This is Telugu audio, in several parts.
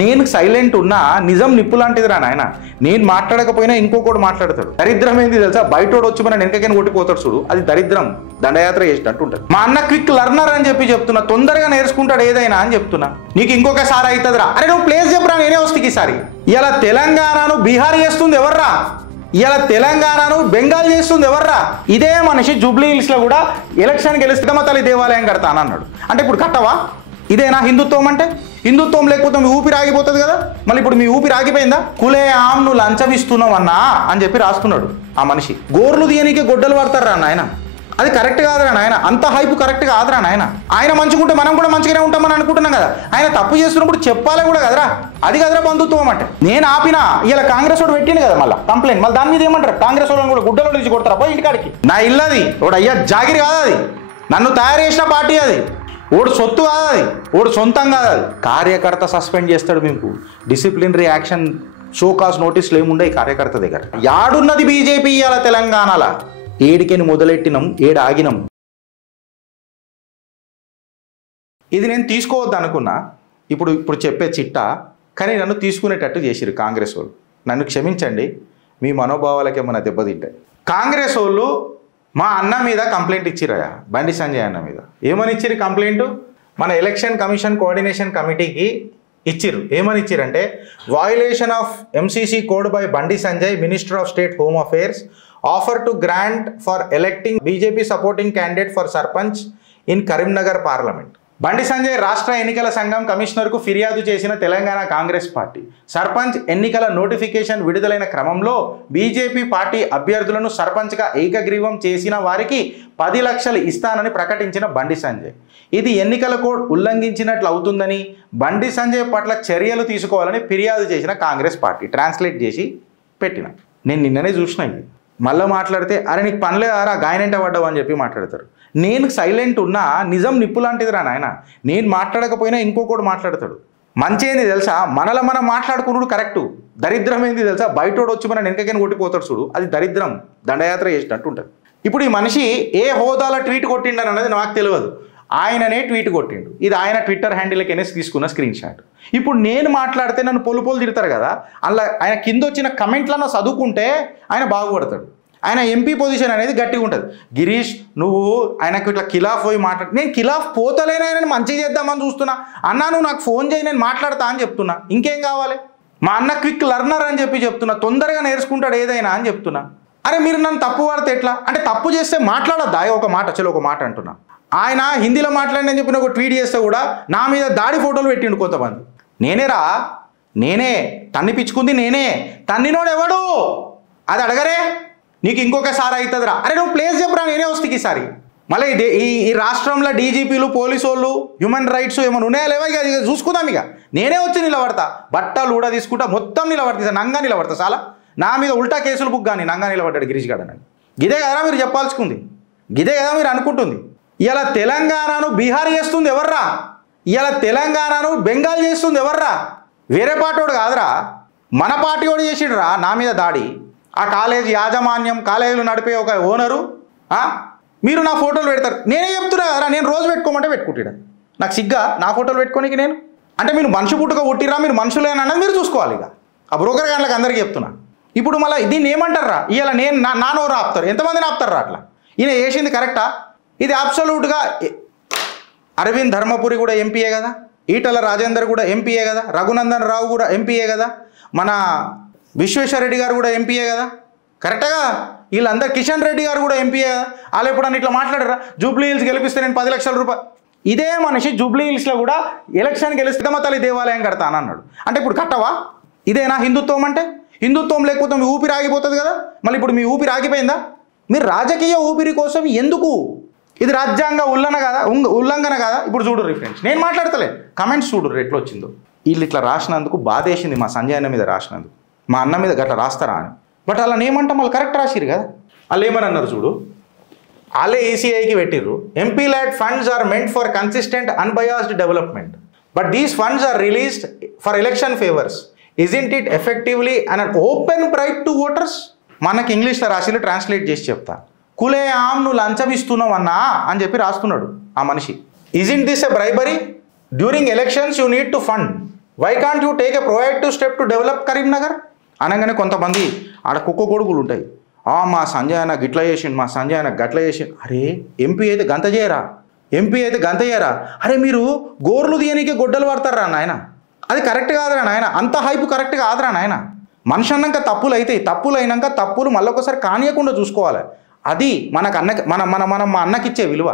నేను సైలెంట్ ఉన్నా నిజం నిప్పు లాంటిది రా నాయన. నేను మాట్లాడకపోయినా ఇంకొకటి మాట్లాడతాడు. దరిద్రం ఏంది తెలుసా? బయటోడు వచ్చి మన వెనకకైనా కొట్టిపోతాడు చూడు, అది దరిద్రం. దండయాత్ర చేసినట్టు ఉంటుంది. మా అన్న క్విక్ లర్నర్ అని చెప్పి చెప్తున్నా, తొందరగా నేర్చుకుంటాడు ఏదైనా అని చెప్తున్నా. నీకు ఇంకొకసారి అవుతుంది రా. అరే నువ్వు ప్లేస్ చెప్పరా, నేనే వస్తుంది ఈసారి. ఇలా తెలంగాణను బీహార్ చేస్తుంది ఎవర్రా? ఇలా తెలంగాణను బెంగాల్ చేస్తుంది ఎవర్రా? ఇదే మనిషి జూబ్లీ హిల్స్ లో కూడా ఎలక్షన్ గెలిస్తే తల్లి దేవాలయం కడతానన్నాడు. అంటే ఇప్పుడు కట్టవా? ఇదేనా హిందుత్వం అంటే? హిందుత్వం లేకపోతే మీ ఊపిరి ఆగిపోతుంది కదా. మళ్ళీ ఇప్పుడు మీ ఊపిరి ఆగిపోయిందా? కులే ఆమ్ నువ్వు లంచం ఇస్తున్నావు అన్నా అని చెప్పి రాస్తున్నాడు ఆ మనిషి. గోర్లు తీయనీకే గొడ్డలు పడతారా నాయన? అది కరెక్ట్ కాదురా నాయన. అంత హైప్ కరెక్ట్ కాదురా నాయన. ఆయన మంచిగుంటే మనం కూడా మంచిగానే ఉంటామని అనుకుంటున్నాం కదా. ఆయన తప్పు చేస్తున్నప్పుడు చెప్పాలి కూడా కదరా. అది కదరా బంధుత్వం అంటే. నేను ఆపినా ఇలా కాంగ్రెస్ వాడు పెట్టింది కదా మళ్ళీ కంప్లైంట్. మళ్ళీ దాని మీద ఏమంటారు? కాంగ్రెస్ వాళ్ళని కూడా గుడ్డలో నుంచి కొడతారా పోయి ఇంటికాడికి? నా ఇల్లు అది. వాడు అయ్యా జాగిరి కాదు అది. నన్ను తయారు చేసిన పార్టీ అది. ఓడు సొత్తు కాదు అది. ఓడు సొంతం కాదు అది. కార్యకర్త సస్పెండ్ చేస్తాడు. మీకు డిసిప్లినరీ యాక్షన్ షోకాస్ నోటీసులు ఏముండే కార్యకర్త దగ్గర. యాడున్నది బీజేపీ ఇవాళ తెలంగాణలో? ఏడికెని మొదలెట్టినాం, ఏడు ఆగినాం. ఇది నేను తీసుకోవద్దు అనుకున్నా. ఇప్పుడు చెప్పే చిట్టా, కానీ నన్ను తీసుకునేటట్టు చేసిరు కాంగ్రెస్ వాళ్ళు. నన్ను క్షమించండి, మీ మనోభావాలకి ఏమైనా దెబ్బతింటాయి. కాంగ్రెస్ వాళ్ళు మా అన్న మీద కంప్లైంట్ ఇచ్చిరయా, బండి సంజయ్ అన్న మీద. ఏమని ఇచ్చిరు కంప్లైంట్? మన ఎలక్షన్ కమిషన్ కోఆర్డినేషన్ కమిటీకి ఇచ్చిర్రు. ఏమని ఇచ్చిరంటే, violation of MCC code by Bandi Sanjay, minister of state home affairs, offer to grant for electing BJP supporting candidate for sarpanch in Karimnagar parliament. Bandi Sanjay రాష్ట్ర ఎన్నికల సంఘం కమిషనర్కు ఫిర్యాదు చేసిన తెలంగాణ కాంగ్రెస్ పార్టీ. సర్పంచ్ ఎన్నికల నోటిఫికేషన్ విడుదలైన క్రమంలో బీజేపీ పార్టీ అభ్యర్థులను సర్పంచ్గా ఏకగ్రీవం చేసిన వారికి 10 లక్షలు ఇస్తానని ప్రకటించిన బండి సంజయ్, ఇది ఎన్నికల కోడ్ ఉల్లంఘించినట్లు అవుతుందని బండి సంజయ్ పట్ల చర్యలు తీసుకోవాలని ఫిర్యాదు చేసిన కాంగ్రెస్ పార్టీ. ట్రాన్స్లేట్ చేసి పెట్టిన. నేను నిన్ననే చూసిన. ఇది మళ్ళీ మాట్లాడితే అరే నీకు పనిలేదారా గాయనంట పడ్డావు అని చెప్పి మాట్లాడతారు. నేను సైలెంట్ ఉన్నా నిజం నిప్పు లాంటిది రా నాయన. నేను మాట్లాడకపోయినా ఇంకొకటి మాట్లాడతాడు. మంచి ఏంది తెలుసా? మనలో మనం మాట్లాడుకున్నాడు కరెక్టు. దరిద్రం ఏంది తెలుసా? బయటోడు వచ్చి మన వెనకకైనా కొట్టిపోతాడు చూడు, అది దరిద్రం. దండయాత్ర చేసినట్టు ఉంటుంది. ఇప్పుడు ఈ మనిషి ఏ హోదాలో ట్వీట్ కొట్టిండని అన్నది నాకు తెలియదు. ఆయననే ట్వీట్ కొట్టిండు. ఇది ఆయన ట్విట్టర్ హ్యాండిల్కి తీసుకున్న స్క్రీన్ షాట్. ఇప్పుడు నేను మాట్లాడితే నన్ను పొలు తిడతారు కదా. అలా ఆయన కింద వచ్చిన కమెంట్లన్నా చదువుకుంటే ఆయన బాగుపడతాడు. ఆయన ఎంపీ పొజిషన్ అనేది గట్టిగా ఉంటుంది. గిరీష్ నువ్వు ఆయనకు ఇట్లా ఖిలాఫ్ పోయి మాట్లాడు. నేను ఖిలాఫ్ పోతలేనే, ఆయన మంచిగా చేద్దామని చూస్తున్నా. అన్నా నువ్వు నాకు ఫోన్ చేయి, నేను మాట్లాడతా అని చెప్తున్నా. ఇంకేం కావాలి? మా అన్న క్విక్ లర్నర్ అని చెప్పి చెప్తున్నా, తొందరగా నేర్చుకుంటాడు ఏదైనా అని చెప్తున్నా. అరే మీరు నన్ను తప్పు పడితే ఎట్లా? అంటే తప్పు చేస్తే మాట్లాడొద్దా? ఒక మాట చలో ఒక మాట అంటున్నా. ఆయన హిందీలో మాట్లాడి అని చెప్పిన ఒక ట్వీట్ చేస్తే కూడా నా మీద దాడి ఫోటోలు పెట్టిండు కొంతమంది. నేనేరా, నేనే తన్నిపించుకుంది, నేనే. తన్నినోడు ఎవడు? అది అడగరే. నీకు ఇంకొకసారి అవుతుంది రా. అరే నువ్వు ప్లేస్ చెప్పరా, నేనే వస్తుంది ఈసారి. మళ్ళీ ఈ రాష్ట్రంలో డీజీపీలు, పోలీసు వాళ్ళు, హ్యూమన్ రైట్స్ ఏమైనా ఉన్నాయా లేవా? ఇక చూసుకుందాం. ఇక నేనే వచ్చి నిలబడతా. బట్టలు కూడా తీసుకుంటా, మొత్తం నిలబడతా. నంగా నిలబడతా. చాలా నా మీద ఉల్టా కేసులు బుక్ కానీ నంగా నిలబడ్డాడు గిరీష్ గారు అని. గిదే కదా మీరు చెప్పాల్సుకుంది, గిదే కదా మీరు అనుకుంటుంది. ఇలా తెలంగాణను బీహార్ చేస్తుంది ఎవర్రా? ఇలా తెలంగాణను బెంగాల్ చేస్తుంది ఎవర్రా? వేరే పార్టీ వాడు కాదురా, మన పార్టీ వాడు చేసిండ్రా నా మీద దాడి. ఆ కాలేజ్ యాజమాన్యం, కాలేజీలు నడిపే ఒక ఓనరు మీరు నా ఫోటోలు పెడతారు. నేనే చెప్తున్నా కదరా, నేను రోజు పెట్టుకోమంటే పెట్టుకుంటాడు. నాకు సిగ్గా నా ఫోటోలు పెట్టుకోనికి? నేను అంటే మీరు మనిషి పుట్టుక పుట్టిరా, మీరు మనుషులేనన్నది మీరు చూసుకోవాలి. ఇక ఆ బ్రోకర్ గాళ్ళకి అందరికీ చెప్తున్నా. ఇప్పుడు మళ్ళీ దీన్ని ఏమంటారా? ఇవాళ నేను నా నోరు ఆపుతారు. ఎంతమందిని ఆపుతారా? అట్లా ఈయన చేసింది కరెక్టా? ఇది అబ్సల్యూట్గా. అరవింద్ ధర్మపురి కూడా ఎంపీయే కదా, ఈటల రాజేందర్ కూడా ఎంపీయే కదా, రఘునందన్ రావు కూడా ఎంపీయే కదా, మన విశ్వేశ్వరరెడ్డి గారు కూడా ఎంపీయే కదా. కరెక్ట్గా వీళ్ళందరూ, కిషన్ రెడ్డి గారు కూడా ఎంపీయే కదా. వాళ్ళు ఎప్పుడన్నా ఇట్లా మాట్లాడరా? జూబ్లీ హిల్స్ గెలిపిస్తే నేను 10 లక్షల రూపాయలు. ఇదే మనిషి జూబ్లీ హిల్స్లో కూడా ఎలక్షన్ గెలిస్తే తల్లి దేవాలయం కడతానన్నాడు. అంటే ఇప్పుడు కట్టవా? ఇదేనా హిందుత్వం అంటే? హిందుత్వం లేకపోతే మీ ఊపిరి ఆగిపోతుంది కదా. మళ్ళీ ఇప్పుడు మీ ఊపిరి ఆగిపోయిందా? మీరు రాజకీయ ఊపిరి కోసం ఎందుకు? ఇది రాజ్యాంగ ఉల్లంఘన కదా. ఇప్పుడు చూడు ఫ్రెండ్స్, నేను మాట్లాడతలే, కమెంట్స్ చూడు ఎట్లా వచ్చిందో. వీళ్ళు ఇట్లా రాసినందుకు బాధేసింది మా సంజయ్ అన్న మీద రాసినందుకు. మా అన్న మీద గట్లా రాస్తారా అని. బట్ అలా ఏమంటాం, వాళ్ళు కరెక్ట్ రాసిరు కదా. వాళ్ళు ఏమని అన్నారు చూడు, వాళ్ళే ఈసీఐకి పెట్టిర్రు. MP lad funds are meant for consistent unbiased development but these funds are released for election favours. Isn't it effectively and an open bribe to voters? మనకి ఇంగ్లీష్లో రాసిలు, ట్రాన్స్లేట్ చేసి చెప్తా. కులే ఆమ్ నువ్వు లంచం ఇస్తున్నావు అన్నా అని చెప్పి రాస్తున్నాడు ఆ మనిషి. Isn't this a bribery? During elections you need to fund. Why can't you take a proactive step to develop Karimnagar అనగానే కొంతమంది ఆడ కుక్క కొడుకులు ఉంటాయి. మా సంజయ్ అన్న గిట్ల చేసిండు, మా సంజయ్ అన్న గట్ల చేసిండు. అరే ఎంపీ అయితే గంత చేయరా, ఎంపీ అయితే గంత చేయరా? అరే మీరు గోర్లు తీయనీకే గొడ్డలు పడతారా నాయన? అది కరెక్ట్ కాదురా నాయన, అంత హైపు కరెక్ట్ కాదురా నాయన. మనిషి అన్నాక తప్పులు అవుతాయి, తప్పులు అయినాక తప్పులు మళ్ళీ ఒకసారి కానియకుండా చూసుకోవాలి. అది మనకు మనం మా అన్నకిచ్చే విలువ.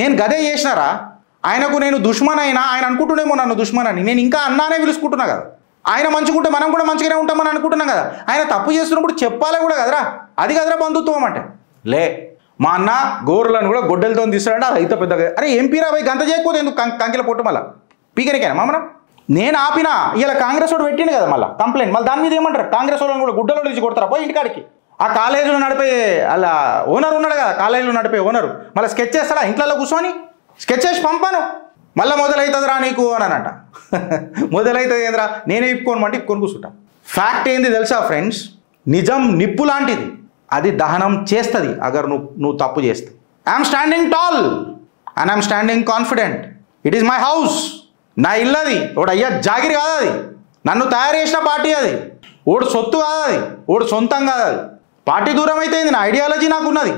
నేను గదే చేసినారా, ఆయనకు నేను దుష్మన్ అయినా ఆయన అనుకుంటున్నామో నన్ను దుష్మన్ అని, నేను ఇంకా అన్నానే పిలుచుకుంటున్నా కదా. ఆయన మంచిగుంటే మనం కూడా మంచిగానే ఉంటామని అనుకుంటున్నాం కదా. ఆయన తప్పు చేస్తున్నప్పుడు చెప్పాలి కూడా కదరా, అది కదరా బంధుత్వం అంటే. లే మా అన్న గోర్లను కూడా గొడ్డలతో తీస్తాడంటే అది అయితే పెద్దగా. అరే ఎంపీరా పోయి గంత చేయకపోతే ఎందుకు కంకిల పొట్టు మళ్ళీ పీకనికైనా మా మనం. నేను ఆపినా ఇలా కాంగ్రెస్ వాడు పెట్టిండు కదా మళ్ళీ కంప్లైంట్, మళ్ళీ దాని మీద ఏమంటారు? కాంగ్రెస్ వాళ్ళని కూడా గుడ్డలో నుంచి కొడతారా పోయి ఇంటికాడికి? ఆ కాలేజీలో నడిపే అలా ఓనర్ ఉన్నాడు కదా, కాలేజీలో నడిపే ఓనరు మళ్ళీ స్కెచ్ చేస్తాడా ఇంట్లో కూర్చొని? స్కెచ్ చేసి పంపాను, మళ్ళీ మొదలవుతుందిరా నీకు అనంట. మొదలవుతుంది ఏంద్రా, నేనే ఇప్పుకోనమంటే ఇప్పుకొని కూర్చుంటా. ఫ్యాక్ట్ ఏంది తెలుసా ఫ్రెండ్స్, నిజం నిప్పు లాంటిది, అది దహనం చేస్తుంది అగర్ నువ్వు తప్పు చేస్తే. I'm standing tall and I'm standing confident. It is my house, నా ఇల్లు అది. ఓడు అయ్యా జాగిరి కాదు అది, నన్ను తయారు చేసిన పార్టీ అది. ఓడు సొత్తు కాదు అది, ఓడు సొంతం కాదు అది. పార్టీ దూరం అయితే నా ఐడియాలజీ నాకున్నది,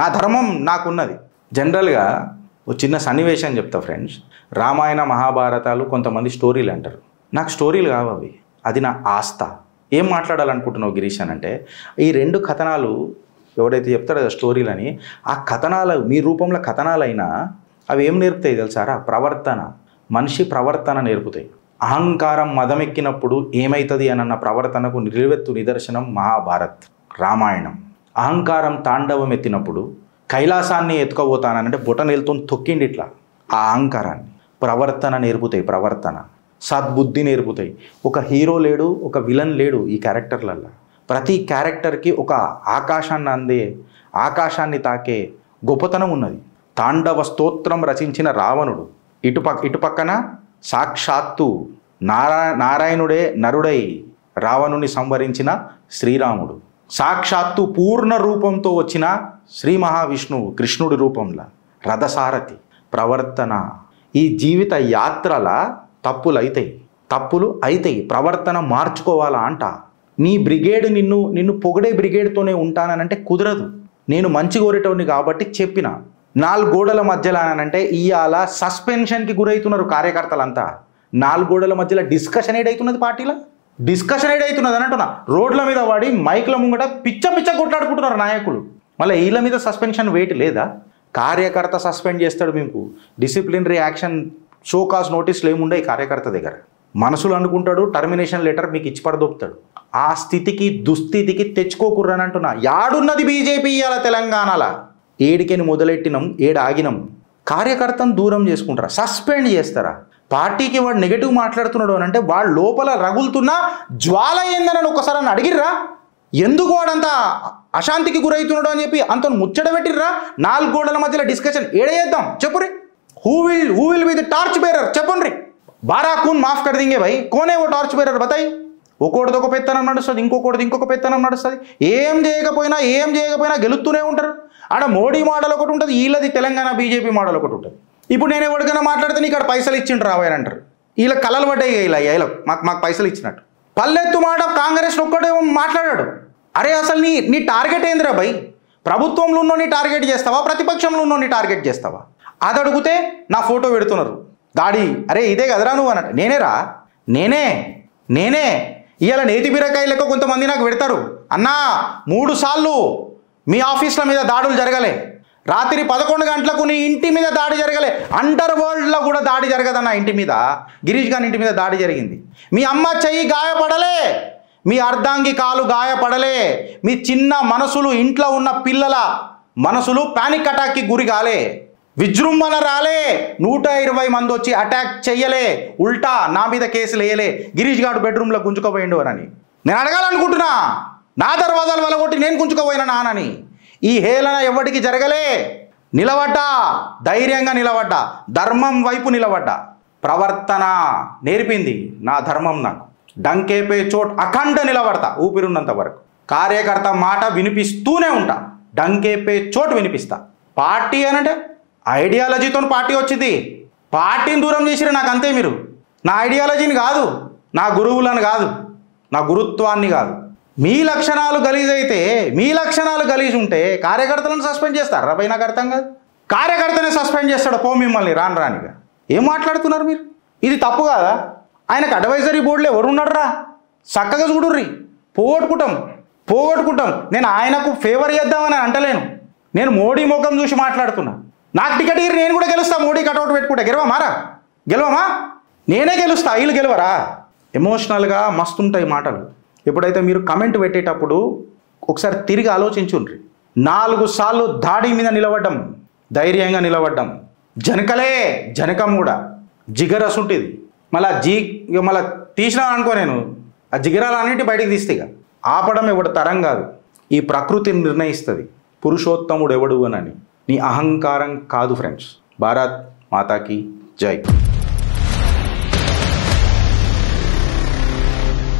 నా ధర్మం నాకున్నది. జనరల్గా ఓ చిన్న సన్నివేశం చెప్తా ఫ్రెండ్స్. రామాయణ మహాభారతాలు కొంతమంది స్టోరీలు అంటారు, నాకు స్టోరీలు కావు అవి, అది నా ఆస్థ. ఏం మాట్లాడాలనుకుంటున్నావు గిరీష్ అని అంటే, ఈ రెండు కథనాలు ఎవడైతే చెప్తాడో స్టోరీలని, ఆ కథనాలు మీ రూపంలో కథనాలైనా అవి ఏం నేర్పుతాయి తెలుసారా? ప్రవర్తన, మనిషి ప్రవర్తన నేర్పుతాయి. అహంకారం మదమెక్కినప్పుడు ఏమవుతుంది అన్న ప్రవర్తనకు నిలువెత్తు నిదర్శనం మహాభారత్, రామాయణం. అహంకారం తాండవం ఎత్తినప్పుడు కైలాసాన్ని ఎత్తుకోబోతానంటే బొటనెలతో తొక్కిండి ఇట్లా. ఆ అహంకారాన్ని ప్రవర్తన నేర్పుతాయి, ప్రవర్తన సద్బుద్ధి నేర్పుతాయి. ఒక హీరో లేడు, ఒక విలన్ లేడు ఈ క్యారెక్టర్లల్లో. ప్రతి క్యారెక్టర్కి ఒక ఆకాశాన్ని అందే, ఆకాశాన్ని తాకే గొప్పతనం ఉన్నది. తాండవ స్తోత్రం రచించిన రావణుడు, ఇటుపక్కన సాక్షాత్తు నారాయణుడే నరుడై రావణుని సంవరించిన శ్రీరాముడు, సాక్షాత్తు పూర్ణ రూపంతో వచ్చిన శ్రీ మహావిష్ణువు కృష్ణుడి రూపంలో రథసారథి. ప్రవర్తన, ఈ జీవిత యాత్రల తప్పులు అవుతాయి, ప్రవర్తన మార్చుకోవాలా అంట. నీ బ్రిగేడ్ నిన్ను పొగడే బ్రిగేడ్తోనే ఉంటానంటే కుదరదు. నేను మంచి కోరేటోని కాబట్టి చెప్పిన. 4 గోడల మధ్యలో అనంటే ఇవాళ సస్పెన్షన్కి గురవుతున్నారు కార్యకర్తలంతా. 4 గోడల మధ్యలో డిస్కషన్ ఏడవుతున్నది, పార్టీలో డిస్కషన్ ఏడవుతున్నది అని అంటున్నా. రోడ్ల మీద వాడి మైక్ల ముంగట పిచ్చ కొట్లాడుకుంటున్నారు నాయకులు. మళ్ళీ వీళ్ళ మీద సస్పెన్షన్ వెయిట్ లేదా? కార్యకర్త సస్పెండ్ చేస్తాడు, మీకు డిసిప్లినరీ యాక్షన్ షోకాజ్ నోటీసులు ఏముండే కార్యకర్త దగ్గర. మనసులు అనుకుంటాడు, టర్మినేషన్ లెటర్ మీకు ఇచ్చి పడదొప్పుతాడు. ఆ స్థితికి దుస్థితికి తెచ్చుకోకుర్రని అంటున్నా. యాడున్నది బీజేపీ ఇవాళ తెలంగాణలో? ఏడికెని మొదలెట్టినాం, ఆగినాం. కార్యకర్తను దూరం చేసుకుంటారా, సస్పెండ్ చేస్తారా? పార్టీకి వాడు నెగటివ్ మాట్లాడుతున్నాడు అని అంటే వాడు లోపల రగులుతున్న జ్వాల ఏందని ఒకసారి అని అడిగిర్రా? ఎందుకు వాడంతా అశాంతికి గురవుతున్నాడు అని చెప్పి అంత ముచ్చట పెట్టిర్రా? 4 గోడల మధ్యలో డిస్కషన్ ఏడేద్దాం చెప్పురి. Who will be the torch bearer చెప్పండి. బారా కూన్ మాఫ్ కర్ దింగే భాయ్, కోనే ఓ టార్చ్ బేరర్ బతాయి. ఒకటిది ఒక పెత్తనం నడుస్తుంది, ఇంకొక పెత్తనం నడుస్తుంది. ఏం చేయకపోయినా గెలుస్తూనే ఉంటారు. ఆడ మోడీ మోడల్ ఒకటి ఉంటుంది, వీళ్ళది తెలంగాణ బీజేపీ మోడల్ ఒకటి ఉంటుంది. ఇప్పుడు నేను ఎవరికైనా మాట్లాడితే నీ ఇక్కడ పైసలు ఇచ్చిండ్రు రావాయని అంటారు. వీళ్ళ కళలు పడ్డాయి, ఇలా మాకు పైసలు ఇచ్చినట్టు. పల్లెత్తు మాట కాంగ్రెస్ ఒక్కడే మాట్లాడాడు. అరే అసలు నీ టార్గెట్ ఏందిరా భయ్? ప్రభుత్వంలో ఉన్నోని టార్గెట్ చేస్తావా, ప్రతిపక్షంలో ఉన్నోని టార్గెట్ చేస్తావా? అది అడిగితే నా ఫోటో పెడుతున్నారు దాడి. అరే ఇదే కదరా నువ్వు అన్నట్టు. నేనే ఇవాళ నేతి బీరకాయ లెక్క కొంతమంది నాకు పెడతారు. అన్నా 3 సార్లు మీ ఆఫీసుల మీద దాడులు జరగలే, రాత్రి 11 గంటలకు నీ ఇంటి మీద దాడి జరగలే, అండర్ వరల్డ్లో కూడా దాడి జరగదన్న ఇంటి మీద. గిరీష్ గారి ఇంటి మీద దాడి జరిగింది. మీ అమ్మ చెయ్యి గాయపడలే, మీ అర్ధాంగి కాలు గాయపడలే, మీ చిన్న మనసులు ఇంట్లో ఉన్న పిల్లల మనసులు పానిక్ అటాక్కి గురి కాలే, విజృంభణ రాలే, 120 మంది వచ్చి అటాక్ చెయ్యలే, ఉల్టా నా మీద కేసులు వేయలే. గిరీష్ గారు బెడ్రూమ్లో గుంజుకోపోయిండు అని నేను అడగాలనుకుంటున్నా. నా దర్వాజాలు వలగొట్టి నేను గుంజుకోపోయినా నానని. ఈ హేళన ఎవరికి జరగలే. నిలబడ్డా, ధైర్యంగా నిలబడ్డా, ధర్మం వైపు నిలబడ్డా. ప్రవర్తన నేర్పింది నా ధర్మం నాకు. డంకేపే చోట్ అఖండ నిలబడతా ఊపిరున్నంత వరకు. కార్యకర్త మాట వినిపిస్తూనే ఉంటా, డంకేపే చోట్ వినిపిస్తా. పార్టీ అనంటే ఐడియాలజీతో పార్టీ వచ్చింది. పార్టీని దూరం చేసిరు నాకు అంతే. మీరు నా ఐడియాలజీని కాదు, నా గురువులను కాదు, నా గురుత్వాన్ని కాదు. మీ లక్షణాలు గలీజైతే, మీ లక్షణాలు గలీజ్ ఉంటే కార్యకర్తలను సస్పెండ్ చేస్తారు రా. నాకు అర్థం కాదు. కార్యకర్తనే సస్పెండ్ చేస్తాడు పో మిమ్మల్ని రానిగా. ఏం మాట్లాడుతున్నారు మీరు? ఇది తప్పు కాదా? ఆయనకు అడ్వైజరీ బోర్డులో ఎవరు ఉన్నాడురా? చక్కగా చూడుర్రి. పోగొట్టుకుంటాం. నేను ఆయనకు ఫేవర్ చేద్దామని అంటలేను. నేను మోడీ ముఖం చూసి మాట్లాడుతున్నా. నాకు టికెట్ ఇయ్యి, నేను కూడా గెలుస్తా. మోడీ కటౌట్ పెట్టుకుంటా. గెలవమా? నేనే గెలుస్తా, వీళ్ళు గెలవరా? ఎమోషనల్గా మస్తుంటాయి మాటలు. ఎప్పుడైతే మీరు కమెంట్ పెట్టేటప్పుడు ఒకసారి తిరిగి ఆలోచించుండ్రి. 4 సార్లు దాడి మీద నిలబడ్డం, ధైర్యంగా నిలబడ్డం. జనకం కూడా జిగరసుంటిది. మళ్ళీ తీసినా అనుకో, నేను ఆ జిగరాలన్నింటి బయటికి తీస్తే ఇక ఆపడం ఎవడు తరం కాదు. ఈ ప్రకృతిని నిర్ణయిస్తుంది పురుషోత్తముడు ఎవడు అని. నీ అహంకారం కాదు ఫ్రెండ్స్. భారత్ మాతాకి జై.